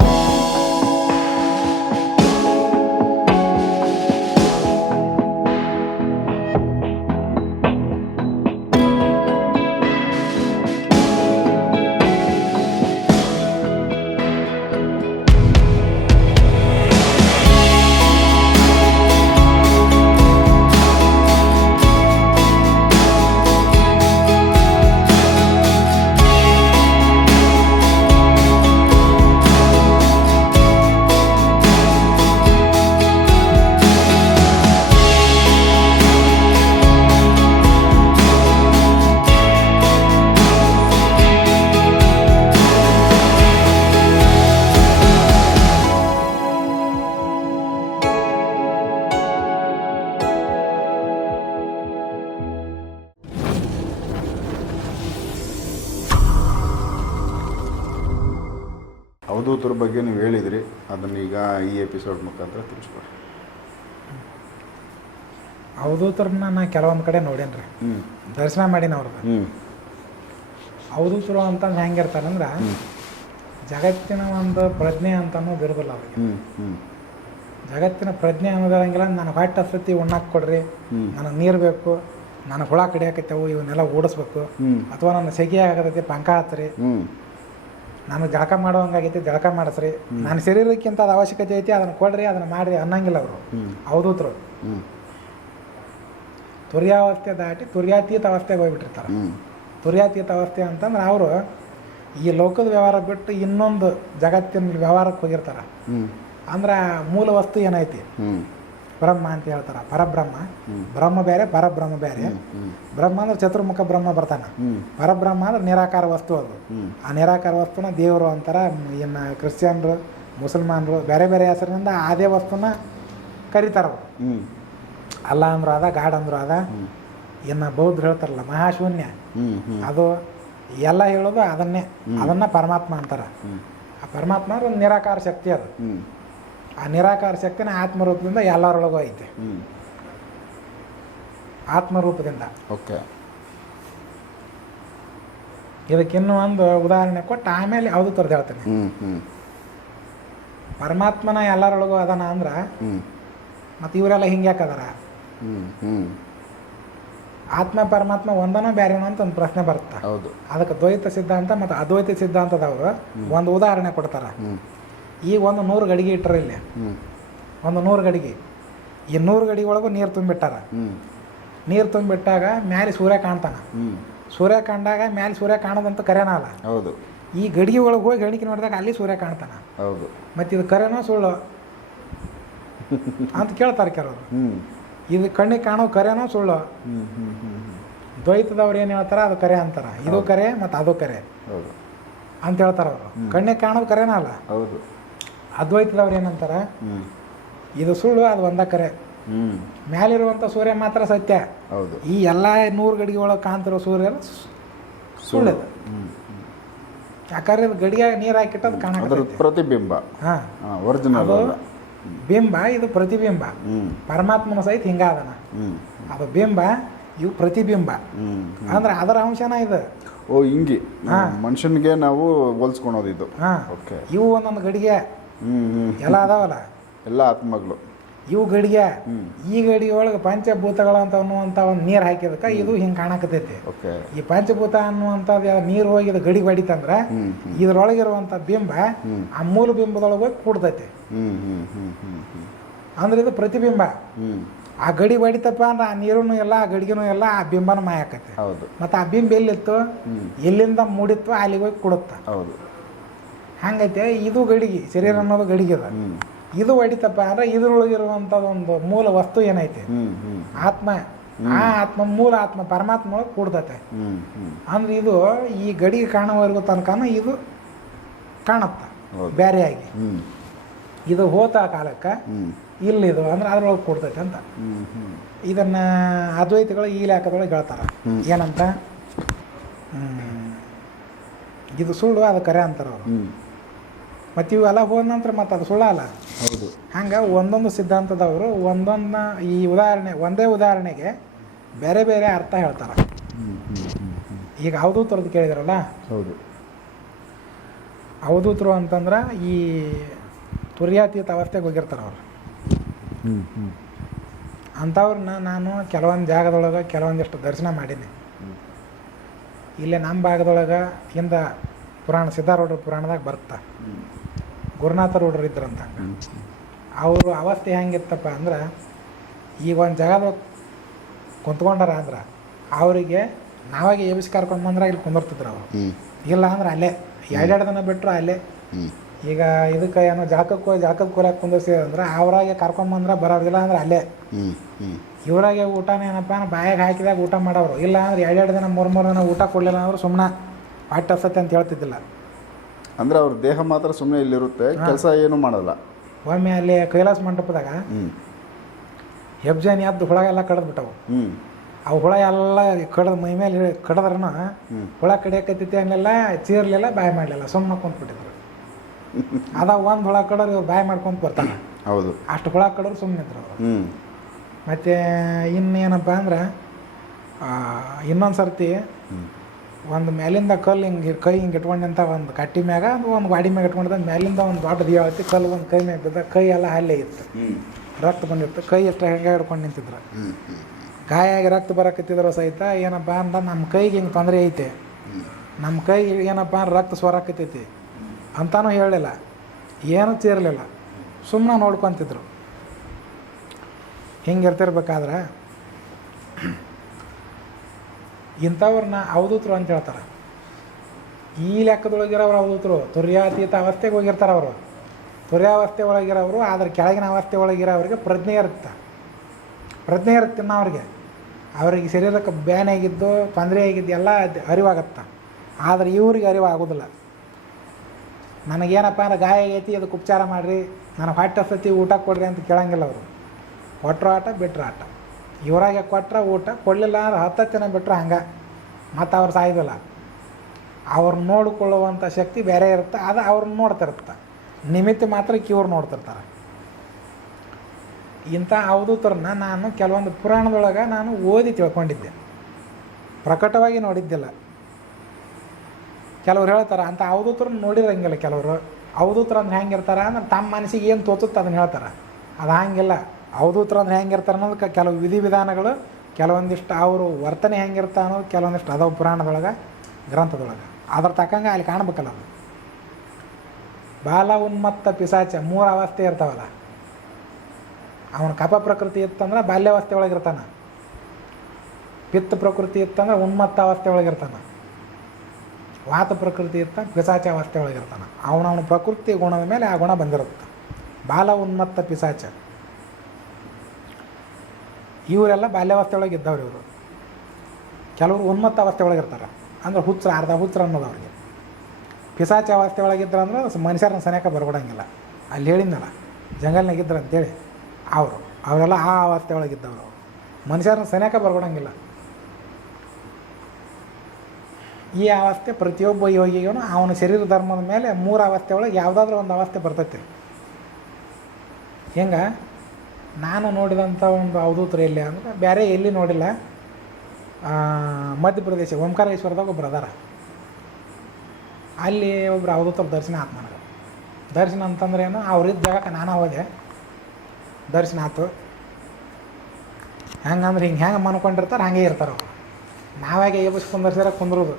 you ಅವಧೂತರ ಬಗ್ಗೆ ನೀವು ಹೇಳಿದ್ರಿ ಅದನ್ನ ಈಗ ಈ ಎಪಿಸೋಡ್ ಮುಖಾಂತರ ತಿಳಿಸ್ಕೊಡಿ. ಅವಧೂತರನ್ನ ನಾ ಕೆಲವೊಂದು ಕಡೆ ನೋಡೇನ್ರಿ. ದರ್ಶನ ಮಾಡೀನಿ ಅವ್ರದ್ದು ಅವಧೂತರು ಅಂತಂದು ಹೆಂಗಿರ್ತಾರಂದ್ರೆ ಅಂದ್ರೆ ಜಗತ್ತಿನ ಒಂದು ಪ್ರಜ್ಞೆ ಅಂತ ಅನ್ನೋದು ಇರೋದಿಲ್ಲ ಅವ್ರಿಗೆ ಜಗತ್ತಿನ ಪ್ರಜ್ಞೆ ಅನ್ನೋದಂಗಿಲ್ಲ ನನಗೆ ಹೊಟ್ಟೆ ಹಸತಿ ಉಣ್ಣಾಕ್ ಕೊಡ್ರಿ ನನಗೆ ನೀರು ಬೇಕು ನನಗೆ ಹುಳ ಕಡಿಯಾಕತ್ತೇವು ಇವನ್ನೆಲ್ಲ ಓಡಿಸ್ಬೇಕು ಅಥವಾ ನನ್ನ ಸೆಗೆ ಆಗತೈತಿ ಪಂಕ ಹತ್ರಿ ನಾನು ಜಳಕ ಮಾಡೋಂಗಾಗೈತಿ ಜಳಕ ಮಾಡಿಸ್ರಿ. ನನ್ನ ಶರೀರಕ್ಕಿಂತ ಅದು ಅವಶ್ಯಕತೆ ಐತಿ ಅದನ್ನು ಕೊಡ್ರಿ ಅದನ್ನು ಮಾಡ್ರಿ ಅನ್ನಂಗಿಲ್ಲ ಅವರು. ಹೌದು ಅವಧೂತರು ತುರ್ಯಾವಸ್ಥೆ ದಾಟಿ ತುರ್ಯಾತೀತ ಅವಸ್ಥೆಗೆ ಹೋಗ್ಬಿಟ್ಟಿರ್ತಾರೆ. ತುರ್ಯಾತೀತ ಅವಸ್ಥೆ ಅಂತಂದ್ರೆ ಅವರು ಈ ಲೋಕದ ವ್ಯವಹಾರ ಬಿಟ್ಟು ಇನ್ನೊಂದು ಜಗತ್ತಿನ ವ್ಯವಹಾರಕ್ಕೆ ಹೋಗಿರ್ತಾರೆ. ಅಂದ್ರೆ ಮೂಲ ವಸ್ತು ಏನೈತಿ? ಬ್ರಹ್ಮ ಅಂತ ಹೇಳ್ತಾರೆ. ಪರಬ್ರಹ್ಮ. ಬ್ರಹ್ಮ ಬೇರೆ ಪರಬ್ರಹ್ಮ ಬೇರೆ. ಬ್ರಹ್ಮ ಅಂದ್ರೆ ಚತುರ್ಮುಖ ಬ್ರಹ್ಮ ಬರ್ತಾನೆ. ಪರಬ್ರಹ್ಮ ಅಂದ್ರೆ ನಿರಾಕಾರ ವಸ್ತು ಅದು. ಆ ನಿರಾಕಾರ ವಸ್ತುನ ದೇವರು ಅಂತಾರ ಇನ್ನು ಕ್ರಿಶ್ಚಿಯನ್ರು ಮುಸಲ್ಮಾನರು ಬೇರೆ ಬೇರೆ ಹೆಸರಿನಿಂದ ಅದೇ ವಸ್ತುನ ಕರೀತಾರ ಅಲ್ಲ ಅಂದ್ರು ಅದ ಗಾಡ್ ಅಂದ್ರು ಅದ ಇನ್ನು ಬೌದ್ಧರು ಹೇಳ್ತಾರಲ್ಲ ಮಹಾಶೂನ್ಯ. ಅದು ಎಲ್ಲ ಹೇಳೋದು ಅದನ್ನೇ. ಅದನ್ನ ಪರಮಾತ್ಮ ಅಂತಾರ. ಆ ಪರಮಾತ್ಮ ಅಂದ್ರೆ ಒಂದು ನಿರಾಕಾರ ಶಕ್ತಿ ಅದು. ಆ ನಿರಾಕಾರ ಶಕ್ತಿನ ಆತ್ಮರೂಪದಿಂದ ಎಲ್ಲರೊಳಗೂ ಐತೆ. ಆತ್ಮರೂಪದಿಂದ. ಓಕೆ. ಇದಕ್ಕಿನ್ನೂ ಒಂದು ಉದಾಹರಣೆ ಕೊಟ್ಟು ಆಮೇಲೆ ಯಾವುದು ತರದು ಹೇಳ್ತೇನೆ. ಪರಮಾತ್ಮನ ಎಲ್ಲರೊಳಗೂ ಅದಾನ ಅಂದ್ರೆ ಮತ್ತೆ ಮತ್ತು ಇವರೆಲ್ಲ ಹಿಂಗೆ ಯಾಕದಾರ ಆತ್ಮ ಪರಮಾತ್ಮ ಒಂದನೋ ಬ್ಯಾರೇನೋ ಅಂತ ಒಂದು ಪ್ರಶ್ನೆ ಬರುತ್ತೆ ಹೌದು. ಅದಕ್ಕೆ ದ್ವೈತ ಸಿದ್ಧಾಂತ ಮತ್ತು ಅದ್ವೈತ ಸಿದ್ಧಾಂತದವರು ಒಂದು ಉದಾಹರಣೆ ಕೊಡ್ತಾರೆ. ಈಗ ಒಂದು ನೂರು ಗಡಿಗೆ ಇಟ್ಟರೆ ಇಲ್ಲಿ. ಒಂದು ನೂರು ಗಡಿಗೆ. ಈ ನೂರು ಗಡಿಗೆ ಒಳಗೂ ನೀರು ತುಂಬಿಟ್ಟಾರ. ನೀರು ತುಂಬಿಟ್ಟಾಗ ಮ್ಯಾಲೆ ಸೂರ್ಯ ಕಾಣ್ತಾನ. ಸೂರ್ಯ ಕಂಡಾಗ ಮ್ಯಾಲೆ ಸೂರ್ಯ ಕಾಣೋದಂತ ಕರೆನ ಅಲ್ಲ. ಹೌದು. ಈ ಗಡಿಗೆ ಒಳಗೆ ಹೋಗಿ ಗಣಿಕೆ ನೋಡಿದಾಗ ಅಲ್ಲಿ ಸೂರ್ಯ ಕಾಣ್ತಾನ. ಹೌದು. ಮತ್ತು ಇದು ಕರೆನೋ ಸುಳ್ಳು? ಅಂತ ಕೇಳ್ತಾರೆ ಕೆಲವರು. ಇದು ಕಣ್ಣಿಗೆ ಕಾಣೋ ಕರೆನೋ ಸುಳ್ಳು? ದ್ವೈತದವ್ರು ಏನು ಹೇಳ್ತಾರೆ? ಅದು ಕರೆ ಅಂತಾರ. ಇದು ಕರೆ ಮತ್ತು ಅದು ಕರೆ. ಹೌದು. ಅಂತ ಹೇಳ್ತಾರೆ ಅವರು. ಕಣ್ಣಿಗೆ ಕಾಣೋದು ಕರೆನ ಅಲ್ಲ. ಹೌದು. ಅದ್ವೈತದವ್ರು ಏನಂತಾರೆ? ಇದು ಸುಳ್ಳು ಅದು ಒಂದ ಕರೆ. ಮ್ಯಾಲಿರುವಂಥ ಸೂರ್ಯ ಮಾತ್ರ ಸತ್ಯ. ಹೌದು. ಈ ಎಲ್ಲ ನೂರು ಗಡಿಗೆ ಒಳಗೆ ಕಾಣ್ತಿರೋ ಸೂರ್ಯ ಸುಳ್ಳು ಯಾಕಂದ್ರೆ ಗಡಿಯ ಗಡಿಗೆ ನೀರು ಹಾಕಿಟ್ಟು ಅದು ಅದ್ರ ಪ್ರತಿಬಿಂಬ. ಹಾಂ. ಅದು ಬಿಂಬ ಇದು ಪ್ರತಿಬಿಂಬ. ಪರಮಾತ್ಮನ ಸಹಿತ ಹಿಂಗಾದನ. ಅದು ಬಿಂಬ ಇವು ಪ್ರತಿಬಿಂಬ. ಅಂದ್ರೆ ಅದರ ಅಂಶನ ಇದು. ಓ ಹಿಂಗೆ. ಮನುಷ್ಯನಿಗೆ ನಾವು ಹೋಲ್ಸ್ಕೊಳೋದು ಇದು. ಹಾಂ. ಇವು ಒಂದೊಂದು ಗಡಿಗೆ ಎಲ್ಲ ಅದಾವಲ್ಲ? ಎಲ್ಲ ಆತ್ಮಗಳು. ಇವು ಗಡಿಗೆ ಈ ಗಡಿಗೆ ಒಳಗೆ ಪಂಚಭೂತಗಳು ಅಂತ ಅನ್ನುವಂಥ ಒಂದು ನೀರು ಹಾಕಿದಕ್ಕೆ ಇದು ಹಿಂಗೆ ಕಾಣಕತೈತಿ ಓಕೆ. ಈ ಪಂಚಭೂತ ಅನ್ನುವಂಥದ್ದು ನೀರು ಹೋಗಿದ ಗಡಿ ಹ್ಞೂ ಇದ್ರೊಳಗಿರುವಂಥ ಬಿಂಬ ಆ ಮೂಲ ಬಿಂಬದೊಳಗೆ ಹೋಗಿ ಕೂಡ್ತೈತಿ. ಅಂದ್ರೆ ಇದು ಪ್ರತಿಬಿಂಬ. ಆ ಗಡಿ ಬಡಿತಪ್ಪ ಅಂದ್ರೆ ಆ ನೀರೂ ಎಲ್ಲ ಆ ಗಡಿಗೆನೂ ಎಲ್ಲ ಆ ಬಿಂಬನ ಮಾಯಾಕತಿ ಹೌದು. ಮತ್ತು ಆ ಬಿಂಬ ಎಲ್ಲಿತ್ತು? ಎಲ್ಲಿಂದ ಮೂಡಿತ್ತು ಅಲ್ಲಿಗೆ ಹೋಗಿ ಕೊಡುತ್ತ. ಹೌದು. ಹಂಗೈತೆ ಇದು ಗಡಿಗೆ ಶರೀರ ಅನ್ನೋದು ಗಡಿಗೆ ಅದ. ಇದು ಹೊಡಿತಪ್ಪ ಅಂದ್ರೆ ಇದ್ರೊಳಗಿರುವಂಥದ್ದು ಒಂದು ಮೂಲ ವಸ್ತು ಏನೈತಿ? ಆತ್ಮ. ಆ ಆತ್ಮ ಮೂಲ ಆತ್ಮ ಪರಮಾತ್ಮ ಒಳಗೆ ಕೂಡ್ತೈತೆ. ಅಂದ್ರೆ ಇದು ಈ ಗಡಿಗೆ ಕಾಣೋವರೆಗೂ ತನಕನೂ ಇದು ಕಾಣುತ್ತೆ ಬೇರೆಯಾಗಿ ಇದು ಹೋತ ಕಾಲಕ್ಕೆ ಇಲ್ಲ ಇಲ್ಲಿದು ಅಂದ್ರೆ ಅದ್ರೊಳಗೆ ಕೂಡ್ತೈತೆ ಅಂತ. ಇದನ್ನ ಅದ್ವೈತಗಳು ಈ ಲೆಕ್ಕದೊಳಗೆ ಹೇಳ್ತಾರೆ. ಏನಂತ? ಇದು ಸುಳ್ಳು ಅದು ಕರೆ ಅಂತಾರೆ ಅವರು ಮತ್ತು ಇವೆಲ್ಲ ಹೋದ ನಂತರ ಮತ್ತು ಅದು ಸುಳ್ಳ ಅಲ್ಲ ಹೌದು. ಹಂಗೆ ಒಂದೊಂದು ಸಿದ್ಧಾಂತದವರು ಒಂದೊಂದನ್ನ ಈ ಉದಾಹರಣೆ ಒಂದೇ ಉದಾಹರಣೆಗೆ ಬೇರೆ ಬೇರೆ ಅರ್ಥ ಹೇಳ್ತಾರೆ. ಈಗ ಅವಧೂತರದ್ದು ಕೇಳಿದ್ರಲ್ಲ? ಹೌದು. ಅವಧೂತರು ಅಂತಂದ್ರೆ ಈ ತುರ್ಯಾತೀತ ಅವಸ್ಥೆಗೆ ಹೋಗಿರ್ತಾರೆ ಅವ್ರು. ಅಂಥವ್ರನ್ನ ನಾನು ಕೆಲವೊಂದು ಜಾಗದೊಳಗೆ ಕೆಲವೊಂದಿಷ್ಟು ದರ್ಶನ ಮಾಡೀನಿ. ಇಲ್ಲೇ ನಮ್ಮ ಭಾಗದೊಳಗೆ ಹಿಂದ ಪುರಾಣ ಸಿದ್ಧಾರೂಢ ಪುರಾಣದಾಗ ಬರುತ್ತೆ. ಗುರುನಾಥ ರೂಢರು ಇದ್ರಂತ. ಅವರು ಅವಸ್ಥೆ ಹೆಂಗಿತ್ತಪ್ಪ ಅಂದ್ರೆ ಈಗ ಒಂದು ಜಾಗದಾಗ ಕುಂತ್ಕೊಂಡಾರ ಅಂದ್ರೆ ಅವರಿಗೆ ನಾವಾಗೆ ಎಬಿಸಿ ಕರ್ಕೊಂಡು ಬಂದ್ರೆ ಇಲ್ಲಿ ಕುಂದಿರ್ತಿದ್ರು ಅವರು. ಇಲ್ಲ ಅಂದ್ರೆ ಅಲ್ಲೇ ಎರಡೆರಡು ದಿನ ಬಿಟ್ಟರು ಅಲ್ಲೇ. ಈಗ ಇದಕ್ಕೆ ಏನೋ ಜಳಕಕ್ಕೆ ಹೋಗಿ ಜಳಕದ ಕೂಲಕ್ಕೆ ಕುಂದಿರ್ಸಿ ಅಂದ್ರೆ ಅವರಾಗೆ ಕರ್ಕೊಂಬಂದ್ರೆ ಬರೋದಿಲ್ಲ ಅಂದ್ರೆ ಅಲ್ಲೇ. ಇವರಾಗೆ ಊಟನೇ ಏನಪ್ಪ ಅಂದ್ರೆ ಬಾಯಾಗ ಹಾಕಿದಾಗ ಊಟ ಮಾಡೋರು ಇಲ್ಲ ಅಂದ್ರೆ ಎರಡೆರಡು ದಿನ ಮೂರು ಮೂರು ದಿನ ಊಟ ಕೊಡಲಿಲ್ಲ ಅಂದ್ರೆ ಸುಮ್ಮನೆ ಹೊಟ್ಟೆ ಹಸತ್ತೆ ಅಂತ ಹೇಳ್ತಿದ್ದಿಲ್ಲ. ಅಂದರೆ ಅವ್ರ ದೇಹ ಮಾತ್ರ ಸುಮ್ಮನೆ ಇಲ್ಲಿರುತ್ತೆ ಕೆಲಸ ಏನು ಮಾಡಲ್ಲ. ಒಮ್ಮೆ ಅಲ್ಲಿ ಕೈಲಾಸ ಮಂಟಪದಾಗ ಹ್ಞೂ ಹೆಬ್ಜಾನಿ ಎದ್ದು ಹುಳ ಎಲ್ಲ ಕಡದ್ ಬಿಟ್ಟವು. ಹ್ಞೂ ಅವು ಹುಳ ಎಲ್ಲ ಕಡ್ದು ಮೈ ಮೇಲೆ ಕಡದ್ರನ ಹುಳ ಕಡಿಯಕತ್ತೈತಿ ಅನ್ನೆಲ್ಲ ಚೀರ್ಲಿಲ್ಲ ಬಾಯ್ ಮಾಡಲಿಲ್ಲ ಸುಮ್ಮನೆ ಕುಂತ್ಬಿಟ್ಟಿದ್ರು ಅದ ಒಂದು ಹುಳ ಕಡೋರು ಬಾಯ್ ಮಾಡ್ಕೊಂತ ಬರ್ತಾನೆ ಹೌದು. ಅಷ್ಟು ಹುಳ ಕಡೋರು ಸುಮ್ಮನೆ ಇದ್ರು ಅವರು. ಮತ್ತು ಇನ್ನೇನಪ್ಪ ಅಂದ್ರೆ ಇನ್ನೊಂದು ಸರ್ತಿ ಒಂದು ಮೇಲಿಂದ ಕಲ್ಲು ಹಿಂಗೆ ಕೈ ಹಿಂಗೆ ಇಟ್ಕೊಂಡಂತ ಒಂದು ಕಟ್ಟಿ ಮ್ಯಾಗ ಒಂದು ಗಾಡಿ ಮ್ಯಾಗ ಇಟ್ಕೊಂಡಿದ್ದ ಮೇಲಿಂದ ಒಂದು ದೊಡ್ಡ ದಿಯಾವತಿ ಕಲ್ಲು ಒಂದು ಕೈ ಮ್ಯಾಗ ಬಿದ್ದ ಕೈ ಎಲ್ಲ ಹಲ್ಲೆ ಇತ್ತು. ರಕ್ತ ಬಂದಿತ್ತು ಕೈ ಎಷ್ಟು ಹೆಂಗೆ ಹಿಡ್ಕೊಂಡು ನಿಂತಿದ್ರು. ಗಾಯಾಗಿ ಹ್ಞೂ ಗಾಯ ಆಗಿ ರಕ್ತ ಬರಕತ್ತಿದ್ರು ಸಹಿತ ಏನಪ್ಪ ಅಂದ ನಮ್ಮ ಕೈಗೆ ಹಿಂಗೆ ತೊಂದರೆ ಐತೆ. ನಮ್ಮ ಕೈ ಏನಪ್ಪ ಅಂದ್ರೆ ರಕ್ತ ಸ್ವರಾಕತ್ತೈತಿ ಅಂತಾನೂ ಹೇಳಲಿಲ್ಲ. ಏನೂ ಚೀರಲಿಲ್ಲ ಸುಮ್ಮನೆ ನೋಡ್ಕೊತಿದ್ರು. ಹಿಂಗೆ ಇರ್ತಿರ್ಬೇಕಾದ್ರೆ ಇಂಥವ್ರನ್ನ ಅವಧೂತರು ಅಂತ ಹೇಳ್ತಾರೆ. ಈ ಲೆಕ್ಕದೊಳಗಿರೋರು ಅವಧೂತರು. ತುರ್ಯಾತೀತ ಅವಸ್ಥೆಗೆ ಹೋಗಿರ್ತಾರೆ ಅವರು. ತುರ್ಯಾವಸ್ಥೆ ಒಳಗಿರೋರು ಅದ್ರ ಕೆಳಗಿನ ಅವಸ್ಥೆ ಒಳಗಿರೋರಿಗೆ ಪ್ರಜ್ಞೆ ಇರುತ್ತೆ. ಪ್ರಜ್ಞೆ ಇರುತ್ತೆ ಅವ್ರಿಗೆ. ಅವರಿಗೆ ಶರೀರಕ್ಕೆ ಬ್ಯಾನ್ ಆಗಿದ್ದು, ತೊಂದರೆ ಆಗಿದ್ದು ಎಲ್ಲ ಅರಿವಾಗತ್ತೆ. ಆದರೆ ಇವ್ರಿಗೆ ಅರಿವಾಗೋದಿಲ್ಲ. ನನಗೇನಪ್ಪ ಅಂದ್ರೆ ಗಾಯ ಆಗೈತಿ, ಅದಕ್ಕೆ ಉಪಚಾರ ಮಾಡಿರಿ. ನನಗೆ ಹೊಟ್ಟೆ ಸತಿ ಊಟ ಕೊಡ್ರಿ ಅಂತ ಕೇಳಂಗಿಲ್ಲ ಅವರು. ಕೊಟ್ಟರು ಆಟ ಬಿಟ್ಟರು ಆಟ. ಇವರಾಗೆ ಕೊಟ್ರೆ ಊಟ, ಕೊಡಲಿಲ್ಲ ಅಂದ್ರೆ ಹತ್ತು ಜನ ಬಿಟ್ಟರೆ ಹಂಗೆ. ಮತ್ತು ಅವ್ರು ಸಾಯ್ದಿಲ್ಲ. ಅವ್ರು ನೋಡಿಕೊಳ್ಳುವಂಥ ಶಕ್ತಿ ಬೇರೆ ಇರುತ್ತೆ, ಅದು ಅವ್ರನ್ನ ನೋಡ್ತಿರುತ್ತೆ. ನಿಮಿತ್ತ ಮಾತ್ರ ಕಿವ್ರು ನೋಡ್ತಿರ್ತಾರೆ. ಇಂಥ ಅವಧೂತರನ್ನ ನಾನು ಕೆಲವೊಂದು ಪುರಾಣದೊಳಗೆ ನಾನು ಓದಿ ತಿಳ್ಕೊಂಡಿದ್ದೆ. ಪ್ರಕಟವಾಗಿ ನೋಡಿದ್ದಿಲ್ಲ. ಕೆಲವ್ರು ಹೇಳ್ತಾರೆ, ಅಂಥ ಅವಧೂತರನ್ನ ನೋಡಿರಂಗಿಲ್ಲ ಕೆಲವರು. ಅವಧೂತರು ಅಂದ್ರೆ ಹೆಂಗಿರ್ತಾರೆ? ಅಂದ್ರೆ ತಮ್ಮ ಮನಸ್ಸಿಗೆ ಏನು ತೋಚುತ್ತೆ ಅದನ್ನು ಹೇಳ್ತಾರೆ. ಅದು ಹಂಗಿಲ್ಲ. ಅವಧೂತರ ಅಂದ್ರೆ ಹೆಂಗಿರ್ತಾರೆ ಅನ್ನೋದಕ್ಕೆ ಕೆಲವು ವಿಧಿವಿಧಾನಗಳು ಕೆಲವೊಂದಿಷ್ಟು ಅವರು ವರ್ತನೆ ಹೆಂಗಿರ್ತ ಅನ್ನೋದು ಕೆಲವೊಂದಿಷ್ಟು ಅದಾವ ಪುರಾಣದೊಳಗೆ, ಗ್ರಂಥದೊಳಗೆ. ಅದ್ರ ತಕ್ಕಂಗೆ ಅಲ್ಲಿ ಕಾಣ್ಬೇಕಲ್ಲ ಅದು. ಬಾಲ ಉನ್ಮತ್ತ ಪಿಸಾಚ, ಮೂರು ಅವಸ್ಥೆ ಇರ್ತಾವಲ್ಲ. ಅವನ ಕಪ ಪ್ರಕೃತಿ ಇತ್ತಂದ್ರೆ ಬಾಲ್ಯಾವಸ್ಥೆ ಒಳಗಿರ್ತಾನ ಪಿತ್ತ ಪ್ರಕೃತಿ ಇತ್ತಂದ್ರೆ ಉನ್ಮತ್ತ ಅವಸ್ಥೆ ಒಳಗಿರ್ತಾನ ವಾತ ಪ್ರಕೃತಿ ಇತ್ತ ಪಿಸಾಚ ಅವಸ್ಥೆ ಒಳಗಿರ್ತಾನ ಅವನವನ ಪ್ರಕೃತಿ ಗುಣದ ಮೇಲೆ ಆ ಗುಣ ಬಂದಿರುತ್ತೆ. ಬಾಲ ಉನ್ಮತ್ತ ಪಿಸಾಚ. ಇವರೆಲ್ಲ ಬಾಲ್ಯಾವಸ್ಥೆ ಒಳಗೆ ಇದ್ದವ್ರು ಇವರು. ಕೆಲವರು ಉನ್ಮತ್ತ ಅವಸ್ಥೆ ಒಳಗಿರ್ತಾರೆ ಅಂದ್ರೆ ಹುಚ್ಚರ ಅರ್ಧ ಹುಚ್ಚರ ಅನ್ನೋದು ಅವ್ರಿಗೆ. ಪಿಸಾಚ ಅವಸ್ಥೆ ಒಳಗಿದ್ರು ಅಂದ್ರೆ ಮನುಷ್ಯರನ್ನ ಸನೇಕ ಬರ್ಬಿಡಂಗಿಲ್ಲ. ಅಲ್ಲಿ ಹೇಳಿದ್ನಲ್ಲ ಜಂಗಲ್ನಾಗಿದ್ರು ಅಂತೇಳಿ ಅವರು. ಅವರೆಲ್ಲ ಆ ಅವಸ್ಥೆ ಒಳಗಿದ್ದವರು ಮನುಷ್ಯರನ್ನ ಸನೇಕ ಬರ್ಬಿಡಂಗಿಲ್ಲ. ಈ ಅವಸ್ಥೆ ಪ್ರತಿಯೊಬ್ಬ ಯೋಗಿಗೂ ಅವನ ಶರೀರ ಧರ್ಮದ ಮೇಲೆ ಮೂರು ಅವಸ್ಥೆ ಒಳಗೆ ಯಾವುದಾದ್ರೂ ಒಂದು ಅವಸ್ಥೆ ಬರ್ತೈತಿ. ಹೆಂಗೆ? ನಾನು ನೋಡಿದಂಥ ಒಂದು ಅವಧೂತರು ಎಲ್ಲಿ ಅಂದ್ರೆ ಬೇರೆ ಎಲ್ಲಿ ನೋಡಿಲ್ಲ. ಮಧ್ಯಪ್ರದೇಶ, ಓಂಕಾರೇಶ್ವರದಾಗ ಒಬ್ಬರು ಅದಾರ. ಅಲ್ಲಿ ಒಬ್ರು ಅವಧೂತರ ದರ್ಶನ ಆತು ನನಗೆ. ದರ್ಶನ ಅಂತಂದ್ರೆ ಏನು ಅವ್ರಿದ್ದ ಜಾಗಕ್ಕೆ ನಾನು ಹೋದೆ. ದರ್ಶನ ಆಯ್ತು ಹೆಂಗಂದ್ರೆ ಹಿಂಗೆ ಹೆಂಗೆ ಮನ್ಕೊಂಡಿರ್ತಾರೆ ಹಂಗೆ ಇರ್ತಾರೆ. ಅವರು ನಾವಾಗೆ ಎಬ್ಬಿಸಿ ಕುಂದರ್ಸಿದ್ರೆ ಕುಂದ್ರೋದು.